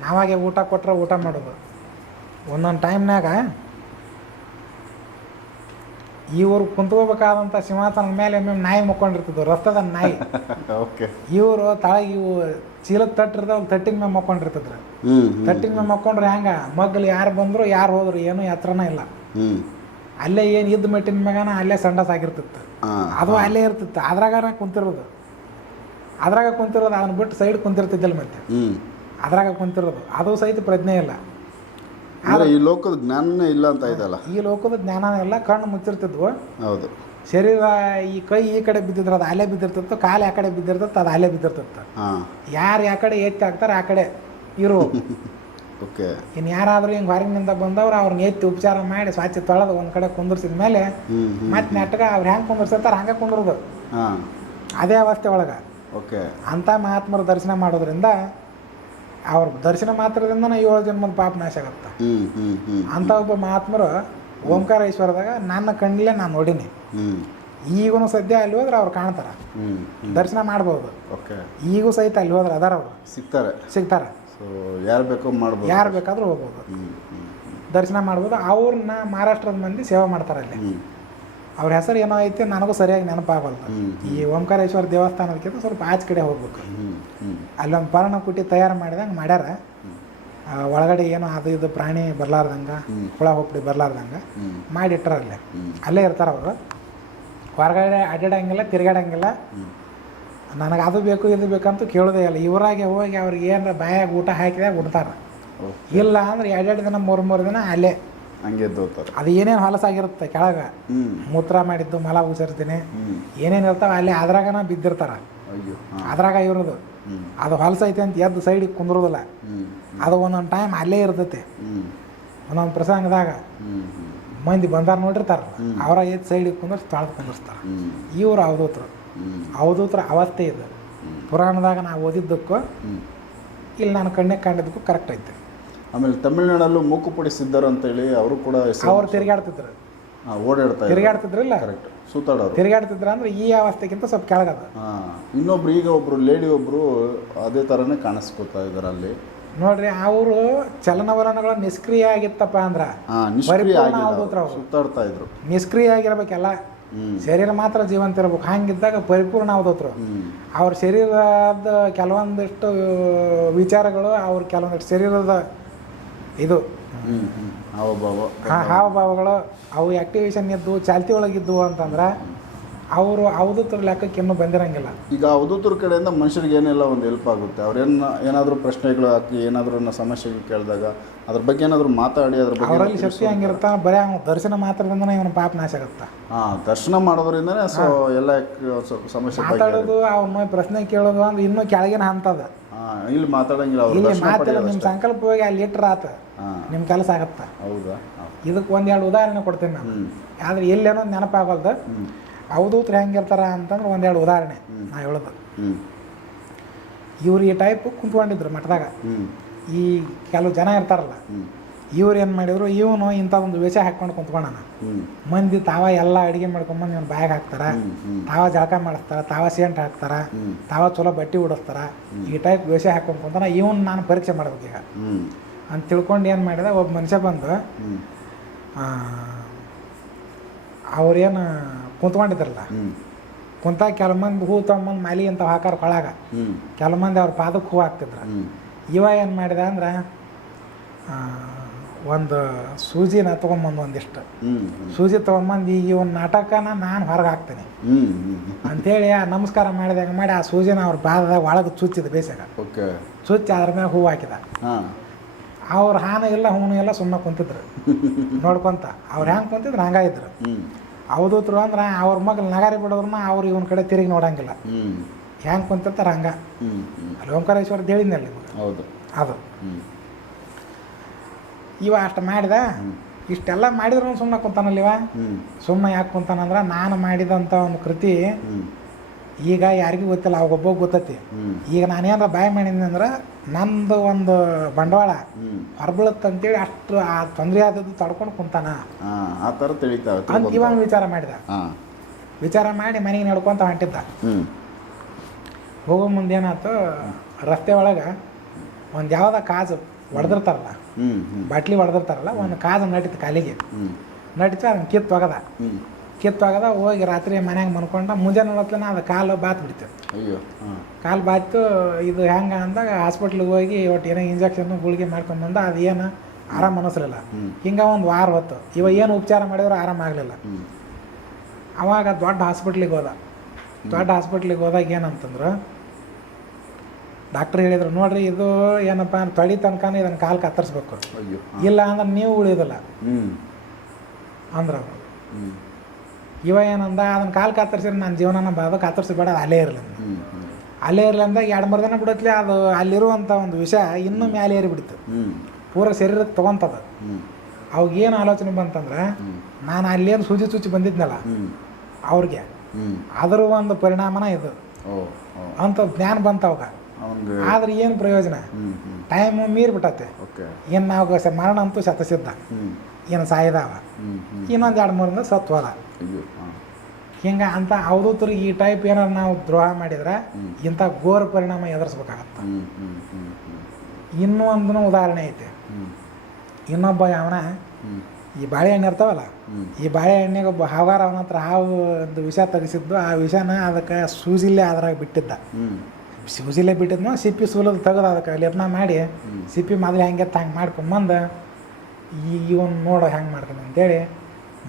ನಾವಾಗೆ ಊಟ ಕೊಟ್ಟರೆ ಊಟ ಮಾಡೋದು. ಒಂದೊಂದು ಟೈಮ್ನಾಗ ಇವರು ಕುಂತ್ಕೋಬೇಕಾದಂಥ ಸಿಂಹಾಸನದ ಮೇಲೆ ಒಮ್ಮೆ ನಾಯಿ ಮುಕ್ಕೊಂಡಿರ್ತದೆ ರಸ್ತದ ನಾಯಿ. ಓಕೆ ಇವರು ತಳಗೆ ಇವು ಚೀಲದ ತಟ್ಟಿರ್ತಾವ ತಟ್ಟಿನ ಮೇಲೆ ಮಕ್ಕೊಂಡಿರ್ತಿದ್ರು. ತಟ್ಟಿನ ಮೇಲೆ ಮಕ್ಕೊಂಡ್ರೆ ಹೆಂಗ? ಮಗ್ಲು ಯಾರು ಬಂದ್ರು ಯಾರು ಹೋದ್ರು ಏನು ಯಾತ್ರನ ಇಲ್ಲ. ಅಲ್ಲೇ ಏನು ಇದ್ದ ಮೆಟ್ಟಿನ ಮ್ಯಾಗನ ಅಲ್ಲೇ ಸಂಡಸ್ ಆಗಿರ್ತಿತ್ತು ಅದು ಅಲ್ಲೇ ಇರ್ತಿತ್ತು ಅದ್ರಾಗಾರ ಕುಂತಿರೋದು. ಅದ್ರಾಗ ಕುಂತಿರೋದು ಅದನ್ನ ಬಿಟ್ಟು ಸೈಡ್ ಕುಂತಿರ್ತಿದ್ದಿಲ್ಲ ಮತ್ತೆ. ಅದ್ರಾಗ ಕುಂತಿರೋದು. ಅದು ಸಹಿತ ಪ್ರಜ್ಞೆ ಇಲ್ಲ. ಅಂದರೆ ಈ ಲೋಕದ ಜ್ಞಾನನೇ ಇಲ್ಲ ಅಂತ ಇದಲ್ಲ ಈ ಲೋಕದ ಜ್ಞಾನ ಎಲ್ಲ ಕಣ್ಣು ಮುಚ್ಚಿರ್ತಿದ್ವು. ಹೌದು. ಶರೀರ ಈ ಕೈ ಈ ಕಡೆ ಬಿದ್ದಿದ್ರೆ ಅದು ಅಲೆ ಬಿದ್ದಿರ್ತಿತ್ತು ಕಾಲು ಆ ಕಡೆ ಬಿದ್ದಿರ್ತಿತ್ತು ಅದು ಅಲೆ ಬಿದ್ದಿರ್ತಿತ್ತು ಯಾರು ಯಾ ಕಡೆ ಎತ್ತಿ ಹಾಕ್ತಾರೆ ಆ ಕಡೆ ಇರು. ಓಕೆ. ಇನ್ನು ಯಾರಾದರೂ ಹಿಂಗೆ ಹೊರಗಿನಿಂದ ಬಂದವ್ರು ಅವ್ರನ್ನ ಎತ್ತಿ ಉಪಚಾರ ಮಾಡಿ ಸ್ವಚ್ಛ ತೊಳೆದು ಒಂದು ಕಡೆ ಕುಂದಿರ್ಸಿದ ಮೇಲೆ ಮತ್ತೆ ನೆಟ್ಗೆ ಅವ್ರು ಹೆಂಗೆ ಕುಂದಿರ್ಸಿರ್ತಾರೆ ಹಂಗೆ ಕುಂದಿರೋದು. ಅದೇ ಅವಸ್ಥೆ ಒಳಗೆ. ಓಕೆ. ಅಂಥ ಮಹಾತ್ಮರ ದರ್ಶನ ಮಾಡೋದ್ರಿಂದ ಅವ್ರ ದರ್ಶನ ಮಾತ್ರದಿಂದ ಏಳು ಜನ್ಮದ ಪಾಪ ನಾಶ ಆಗತ್ತ. ಅಂತ ಒಬ್ಬ ಮಹಾತ್ಮರು ಓಂಕಾರೇಶ್ವರದಾಗ ನನ್ನ ಕಣ್ಣಲ್ಲೇ ನಾನು ನೋಡಿನಿ. ಈಗೂ ಸದ್ಯ ಅಲ್ಲಿ ಹೋದ್ರೆ ಅವ್ರು ಕಾಣ್ತಾರ. ದರ್ಶನ ಮಾಡ್ಬೋದು. ಓಕೆ. ಈಗೂ ಸಹಿತ ಅಲ್ಲಿ ಹೋದ್ರೆ ಅದಾರ ಅವರು. ಸಿಗ್ತಾರೆ. ಸಿಗ್ತಾರೆ. ಸೊ ಯಾರು ಬೇಕೋ ಮಾಡ್ಬೋದು. ಯಾರು ಬೇಕಾದ್ರೂ ಹೋಗ್ಬೋದು. ದರ್ಶನ ಮಾಡ್ಬೋದು. ಅವ್ರನ್ನ ಮಹಾರಾಷ್ಟ್ರದ ಮಂದಿ ಸೇವೆ ಮಾಡ್ತಾರೆ ಅಲ್ಲಿ. ಅವ್ರ ಹೆಸರು ಏನೋ ಐತೆ ನನಗೂ ಸರಿಯಾಗಿ ನೆನಪಾಗಲ್ಲ. ಈ ಓಂಕಾರೇಶ್ವರ ದೇವಸ್ಥಾನದಕ್ಕಿಂತ ಸ್ವಲ್ಪ ಆಚೆ ಕಡೆ ಹೋಗ್ಬೇಕು. ಅಲ್ಲಿ ಒಂದು ಅಲ್ಲೊಂದು ಪರ್ಣ ಕುಟ್ಟಿ ತಯಾರು ಮಾಡಿದಂಗೆ ಮಾಡ್ಯಾರ. ಒಳಗಡೆ ಏನೋ ಅದು ಇದು ಪ್ರಾಣಿ ಬರ್ಲಾರ್ದಂಗೆ. ಹುಳ ಹೋಗ್ಬಿಟ್ಟು ಬರ್ಲಾರ್ದಂಗೆ ಮಾಡಿಟ್ಟಾರ ಅಲ್ಲೇ ಅಲ್ಲೇ ಇರ್ತಾರೆ ಅವರು. ಹೊರಗಡೆ ಅಡ್ಡಾಡಂಗಿಲ್ಲ ತಿರ್ಗಾಡಂಗಿಲ್ಲ. ನನಗೆ ಅದು ಬೇಕು ಇದು ಬೇಕಂತೂ ಕೇಳೋದೇ ಇಲ್ಲ. ಇವರಾಗೆ ಹೋಗಿ ಅವ್ರಿಗೆ ಏನಾರ ಬಾಯಾಗ ಊಟ ಹಾಕಿದಾಗ ಉಡ್ತಾರೆ ಇಲ್ಲ ಅಂದ್ರೆ ಎರಡೆರಡು ದಿನ ಮೂರು ಮೂರು ದಿನ ಅಲ್ಲೇ. ಹಂಗೆ ಅದು ಏನೇನು ಹೊಲಸಾಗಿರುತ್ತೆ ಕೆಳಗೆ? ಮೂತ್ರ ಮಾಡಿದ್ದು ಮಲ ಉಸಿರ್ತೀನಿ. ಏನೇನು ಇರ್ತಾವೆ ಅಲ್ಲಿ ಅದ್ರಾಗನ ಬಿದ್ದಿರ್ತಾರ. ಅಯ್ಯೋ ಅದ್ರಾಗ ಇರೋದು. ಅದು ಹೊಲಸೈತೆ ಅಂತ ಎದ್ದು ಸೈಡಿಗೆ ಕುಂದ್ರೋದಿಲ್ಲ. ಅದು ಒಂದೊಂದು ಟೈಮ್ ಅಲ್ಲೇ ಇರ್ತೈತೆ. ಒಂದೊಂದು ಪ್ರಸಂಗದಾಗ ಮಂದಿ ಬಂದಾರ ನೋಡಿರ್ತಾರ. ಅವರ ಎದ್ದು ಸೈಡಿಗೆ ಕುಂದ್ರಿಸಿ ತಾಳ್ದು ಕುಂದಿರ್ತಾರೆ ಇವರು ಅವಧೂತರು ಅವಧೂತರ ಅವಸ್ಥೆ ಇದು. ಪುರಾಣದಾಗ ನಾವು ಓದಿದ್ದಕ್ಕೂ ಇಲ್ಲಿ ನಾನು ಕಣ್ಣೆ ಕಂಡಿದ್ದಕ್ಕೂ ಕರೆಕ್ಟ್ ಐತೆ. ಆಮೇಲೆ ತಮಿಳ್ನಾಡಲ್ಲೂ ಮೂಕುಪುಡಿ ಸಿದ್ಧರು ಅಂತೇಳಿ ಅವರು ಕೂಡ ಹೆಸರು ಅವ್ರು ತಿರುಗಾಡ್ತಿದ್ರು. ಓಡಾಡ್ತಾ ತಿರುಗಾಡ್ತಿದ್ರಲ್ಲ? ಕರೆಕ್ಟ್ ಸುತ್ತಾಡೋರು ತಿರುಗಾಡ್ತಿದ್ರ ಅಂದ್ರೆ ಈ ಅವಸ್ಥೆಗಿಂತ ಸ್ವಲ್ಪ ಕೆಳಗದ. ಹಾಂ ಇನ್ನೊಬ್ರು ಈಗ ಒಬ್ರು ಲೇಡಿ ಒಬ್ರು ಅದೇ ಥರನೇ ಕಾಣಿಸ್ಕೊತಾ ಇದ್ದಾರೆ ಅಲ್ಲಿ. ನೋಡ್ರಿ ಅವರು ಚಲನವಲನಗಳ ನಿಷ್ಕ್ರಿಯ ಆಗಿತ್ತಪ್ಪ ಅಂದ್ರ ಹಾಂ ನಿಷ್ಕ್ರಿಯ ಆಗಿಲ್ಲ. ಸುತ್ತಾಡ್ತಾ ಇದ್ರು. ನಿಷ್ಕ್ರಿಯ ಆಗಿರ್ಬೇಕೆಲ್ಲ? ಶರೀರ ಮಾತ್ರ ಜೀವಂತ ಇರ್ಬೇಕು. ಹಂಗಿದ್ದಾಗ ಪರಿಪೂರ್ಣ ಆಗೋದ್ರು ಅವ್ರ ಶರೀರದ ಕೆಲವೊಂದಿಷ್ಟು ವಿಚಾರಗಳು ಅವ್ರ ಕೆಲವೊಂದಿಷ್ಟು ಶರೀರದ ಇದು. ಹಾವಭಾವಗಳು ಅವು ಆಕ್ಟಿವೇಶನ್ ಇದ್ದು ಚಾಲ್ತಿ ಒಳಗಿದ್ದು ಅಂತಂದ್ರೆ ಅವರು ಅವಧೂತರ ಲೆಕ್ಕಕ್ಕೆ ಇನ್ನೂ ಬಂದಿರಂಗಿಲ್ಲ. ಈಗ ಅವಧೂತರ ಕಡೆಯಿಂದ ಮನುಷ್ಯರಿಗೆ ಏನೆಲ್ಲ ಒಂದು ಹೆಲ್ಪ್ ಆಗುತ್ತೆ? ಅವ್ರೇನು ಏನಾದರೂ ಪ್ರಶ್ನೆಗಳು ಹಾಕಿ ಏನಾದರೂ ಸಮಸ್ಯೆಗಳು ಕೇಳಿದಾಗ ಅದ್ರ ಬಗ್ಗೆ ಏನಾದರೂ ಮಾತಾಡಿ ಅದ್ರ ಬಗ್ಗೆ ಅವರಲ್ಲಿ ಶಕ್ತಿ ಹಂಗಿರ್ತ ಬರೀ ದರ್ಶನ ಮಾತ್ರದಿಂದ ಇವನ ಪಾಪ ನಾಶ ಆಗುತ್ತೆ? ಹಾಂ ದರ್ಶನ ಮಾಡೋದ್ರಿಂದನೇ ಸೊ ಎಲ್ಲ ಸ್ವಲ್ಪ ಸಮಸ್ಯೆ ಮಾತಾಡೋದು ಅವನ ಪ್ರಶ್ನೆ ಕೇಳೋದು ಅಂದ್ರೆ ಇನ್ನೂ ಕೆಳಗಿನ ಹಂತದ. ಇಲ್ಲಿ ಮಾತಾಡಂಗಿಲ್ಲ ಇಲ್ಲಿ ದರ್ಶನ ಮಾತಿಲ್ಲ ನಿಮ್ಮ ಸಂಕಲ್ಪವಾಗಿ ಸಂಕಲ್ಪ ಹೋಗಿ ಅಲ್ಲಿ ಇಟ್ರ ಆತ ನಿಮ್ಮ ಕೆಲಸ ಆಗತ್ತ? ಹೌದಾ? ಇದಕ್ಕೆ ಒಂದೆರಡು ಉದಾಹರಣೆ ಕೊಡ್ತೀನಿ ನಾನು. ಆದ್ರೆ ಎಲ್ಲೇನೋ ನೆನಪಾಗಲ್ದು? ಹ್ಞೂ ಅವಧೂತ್ರು ಹೆಂಗಿರ್ತಾರ ಅಂತಂದ್ರೆ ಒಂದೆರಡು ಉದಾಹರಣೆ. ನಾ ಹೇಳೋದು. ಇವ್ರು ಈ ಟೈಪ್ ಕುಂತ್ಕೊಂಡಿದ್ರು ಮಠದಾಗ. ಈ ಕೆಲವು ಜನ ಇರ್ತಾರಲ್ಲ ಇವ್ರು ಏನು ಮಾಡಿದ್ರು ಇವನು ಇಂಥ ಒಂದು ವೇಷ ಹಾಕ್ಕೊಂಡು ಕುಂತ್ಕೊಂಡಾನ ಹ್ಞೂ ಮಂದಿ ತಾವ ಎಲ್ಲ ಅಡುಗೆ ಮಾಡ್ಕೊಂಬಂದು ಇವನು ಬಾಯಾಗ ಹಾಕ್ತಾರ. ತಾವ ಜಳಕ ಮಾಡಿಸ್ತಾರ ತಾವ ಸೇಂಟ್ ಹಾಕ್ತಾರ ತಾವ ಚಲೋ ಬಟ್ಟೆ ಉಡಿಸ್ತಾರ. ಈ ಟೈಪ್ ವೇಷ ಹಾಕೊಂಡು ಕುಂತಾನ ಇವನ್ ನಾನು ಪರೀಕ್ಷೆ ಮಾಡ್ಬೇಕು ಈಗ. ಅಂತ ತಿಳ್ಕೊಂಡು ಏನು ಮಾಡಿದ ಒಬ್ಬ ಮನುಷ್ಯ ಬಂದು. ಅವ್ರೇನು ಕುಂತ್ಕೊಂಡಿದ್ರಲ್ಲ. ಕುಂತ ಕುಂತಾಗ ಕೆಲವು ಮಂದಿ ಹೂ ತಗೊಂಬಂದು ಮಾಲಿ ಅಂತ ಹಾಕಾರ ಕೊಳಾಗ. ಕೆಲ ಕೆಲವು ಮಂದಿ ಅವ್ರ ಪಾದಕ್ಕೆ ಹೂ ಹಾಕ್ತಿದ್ರು. ಇವ ಏನು ಮಾಡಿದ ಅಂದ್ರೆ ಒಂದು ಸೂಜಿನ ತೊಗೊಂಬಂದು ಒಂದಿಷ್ಟು. ಸೂಜಿ ತೊಗೊಂಬಂದು ಈಗ ಒಂದು ನಾಟಕನ ನಾನು ಹೊರಗೆ ಹಾಕ್ತೇನೆ ಅಂತೇಳಿ ಆ ನಮಸ್ಕಾರ ಮಾಡಿದಾಗ ಮಾಡಿ ಆ ಸೂಜಿನ ಅವ್ರ ಬಾದದಾಗ ಒಳಗೆ ಚುಚ್ಚಿದ ಬೇಸಾಗ ಚುಚ್ಚಿ ಅದ್ರ ಮೇಲೆ ಹೂ ಹಾಕಿದ. ಅವ್ರ ಹಾನ ಇಲ್ಲ ಹೂನು ಎಲ್ಲ ಸುಮ್ಮನೆ ಕುಂತಿದ್ರು. ನೋಡ್ಕೊಂತ. ಅವ್ರು ಹೆಂಗೆ ಕುಂತಿದ್ರು ಹಂಗಾಗಿದ್ರು ಅವಧೂತರು ಅಂದ್ರೆ ಅವ್ರ ಮಗಲ್ ನಗಾರಿ ಬಿಡೋದ್ರನ್ನ ಅವ್ರು ಇವನ ಕಡೆ ತಿರುಗಿ ನೋಡಂಗಿಲ್ಲ. ಹ್ಯಾಂಗ ಹೆಂಗೆ. ಕುಂತಿರ್ತಾರೆ ಹಂಗ ಅಲ್ಲಿ ಓಂಕಾರೇಶ್ವರ ಹೇಳಿದ್ನಲ್ಲ ಹೌದು. ಅದು. ಇವ ಅಷ್ಟು ಮಾಡಿದ? ಇಷ್ಟೆಲ್ಲ ಮಾಡಿದ್ರು ಸುಮ್ಮನೆ ಕುಂತಾನಲ್ಲ ಇವ? ಹ್ಞೂ ಸುಮ್ಮನೆ ಯಾಕೆ ಕುಂತಾನಂದ್ರೆ ನಾನು ಮಾಡಿದಂಥ ಒಂದು ಕೃತಿ ಈಗ ಯಾರಿಗೂ ಗೊತ್ತಿಲ್ಲ ಅವಾಗ ಒಬ್ಬ ಗೊತ್ತೈತಿ. ಈಗ ನಾನೇನಾರ ಬಾಯ್ ಮಾಡಿದ್ನಿ ಅಂದ್ರೆ ನಂದು ಒಂದು ಬಂಡವಾಳ ಹ್ಞೂ ಹೊರಬೀಳುತ್ತಂತೇಳಿ ಅಷ್ಟು ಆ ತೊಂದರೆ ಆದದ್ದು ತಡ್ಕೊಂಡು ಕುಂತಾನ. ಆ ಥರ ತಿಳಿತಾವೆ ಅಂತ ಇವಾಗ ವಿಚಾರ ಮಾಡಿದ. ವಿಚಾರ ಮಾಡಿ ಮನೆಗೆ ನಡ್ಕೊಂತ ಹೊಂಟಿದ್ದ. ಹೋಗೋ ಮುಂದೆ ಏನಾಯ್ತು ರಸ್ತೆ ಒಳಗೆ ಒಂದು ಯಾವ್ದ ಕಾಜು ಹೊಡೆದಿರ್ತಾರಲ್ಲ ಬಾಟ್ಲಿ ಹೊಡೆದಿರ್ತಾರಲ್ಲ ಒಂದು ಕಾದು ನಟಿತು ಕಾಲಿಗೆ. ನಟಿತು ಅದನ್ನ ಕಿತ್ತು ಒಗದ. ಕಿತ್ತು ಒಗದ ಹೋಗಿ ರಾತ್ರಿ ಮನ್ಯಾಗ ಮನ್ಕೊಂಡ ಮುಂಜಾನೆ ಹೊತ್ಲನ ಅದು ಕಾಲು ಬಾತ್ ಬಿಡ್ತು. ಅಯ್ಯೋ ಕಾಲು ಬಾತು ಇದು ಹೆಂಗೆ ಅಂದಾಗ ಹಾಸ್ಪಿಟ್ಲಿಗೆ ಹೋಗಿ ಒಟ್ಟು ಏನೋ ಇಂಜೆಕ್ಷನ್ ಗುಳಿಗೆ ಮಾಡ್ಕೊಂಬಂದ ಅದು ಏನು ಆರಾಮ ಅನಿಸ್ಲಿಲ್ಲ. ಹಿಂಗೆ ಒಂದು ವಾರ ಹೊತ್ತು. ಇವ ಏನು ಉಪಚಾರ ಮಾಡಿದ್ರು ಆರಾಮ ಆಗಲಿಲ್ಲ. ಅವಾಗ ದೊಡ್ಡ ಹಾಸ್ಪಿಟ್ಲಿಗೆ ಹೋದ. ದೊಡ್ಡ ಹಾಸ್ಪಿಟ್ಲಿಗೆ ಹೋದಾಗ ಏನಂತಂದ್ರು ಡಾಕ್ಟ್ರ್ ಹೇಳಿದ್ರು ನೋಡ್ರಿ ಇದು ಏನಪ್ಪ ತೊಳಿ ತನಕ ಇದನ್ನು ಕಾಲು ಕತ್ತರಿಸ್ಬೇಕು. ಇಲ್ಲ ಅಂದ್ರೆ ನೀವು ಉಳಿಯೋದಿಲ್ಲ ಅಂದ್ರ ಇವ ಏನಂದ ಅದನ್ನ ಕಾಲು ಕತ್ತರಿಸಿದ್ರೆ ನನ್ನ ಜೀವನನ ಬಾದು ಕತ್ತರಿಸಬೇಡ ಅದು ಅಲ್ಲೇ ಇರಲಿ. ಅಲ್ಲೇ ಇರಲಿ ಅಂದಾಗ ಎರಡು ಮೂರು ದಿನ ಬಿಡತ್ಲೆ ಅದು ಅಲ್ಲಿರುವಂಥ ಒಂದು ವಿಷಯ ಇನ್ನೂ ಮ್ಯಾಲೆ ಏರಿಬಿಡ್ತು. ಬಿಡ್ತು ಪೂರ ಶರೀರಕ್ಕೆ ತೊಗೊಂತದ. ಅವಾಗ ಏನು ಆಲೋಚನೆ ಬಂತಂದ್ರೆ ನಾನು ಅಲ್ಲೇನು ಸೂಚಿ ಸೂಚಿ ಬಂದಿದ್ನಲ್ಲ ಅವ್ರಿಗೆ. ಅದರ ಒಂದು ಪರಿಣಾಮನ ಇದು. ಅಂತ ಜ್ಞಾನ ಬಂತ ಅವಾಗ ಆದ್ರೆ ಏನು ಪ್ರಯೋಜನ? ಟೈಮ್ ಮೀರ್ ಓಕೆ. ಏನು ನಾವು ಮರಣ ಅಂತೂ ಸತಸಿದ್ದ ಏನು ಸಾಯ್ದಾವ? ಇನ್ನೊಂದು ಎರಡು ಮೂರಿಂದ ಸತ್ತು ಹೋದ ಹಿಂಗೆ ಅಂತ ಅವಧೂತರಿಗೆ ಈ ಟೈಪ್ ಏನಾರು ನಾವು ದ್ರೋಹ ಮಾಡಿದ್ರೆ. ಇಂಥ ಘೋರ ಪರಿಣಾಮ ಎದುರಿಸ್ಬೇಕಾಗತ್ತೆ. ಇನ್ನೂ ಒಂದು ಉದಾಹರಣೆ ಐತೆ. ಇನ್ನೊಬ್ಬ ಅವನ ಈ ಬಾಳೆಹಣ್ಣು ಇರ್ತಾವಲ್ಲ? ಈ ಬಾಳೆಹಣ್ಣಿಗೆ ಒಬ್ಬ ಹಾವಾರ ಅವನ ಹತ್ರ ಹಾವು ಒಂದು ವಿಷ ತೆಗೆಸಿದ್ದು ಆ ವಿಷನ ಅದಕ್ಕೆ ಸೂಜಿಲ್ಲೇ ಅದ್ರಾಗ ಬಿಟ್ಟಿದ್ದ. ಹ್ಞೂ ಬಿಟ್ಟಿದ್ನೋ ಸಿ ಸಿಪ್ಪಿ ಸೂಲದು ತೆಗೆದು ಅದಕ್ಕೆ. ಲೇಪನ ಮಾಡಿ. ಸಿಪ್ಪಿ ಮೊದಲು ಹೆಂಗೆ ಹಂಗೆ ಮಾಡ್ಕೊಂಬಂದು ಈ ಇವನು ನೋಡು ಹೆಂಗೆ ಮಾಡ್ತಾನೆ ಅಂತೇಳಿ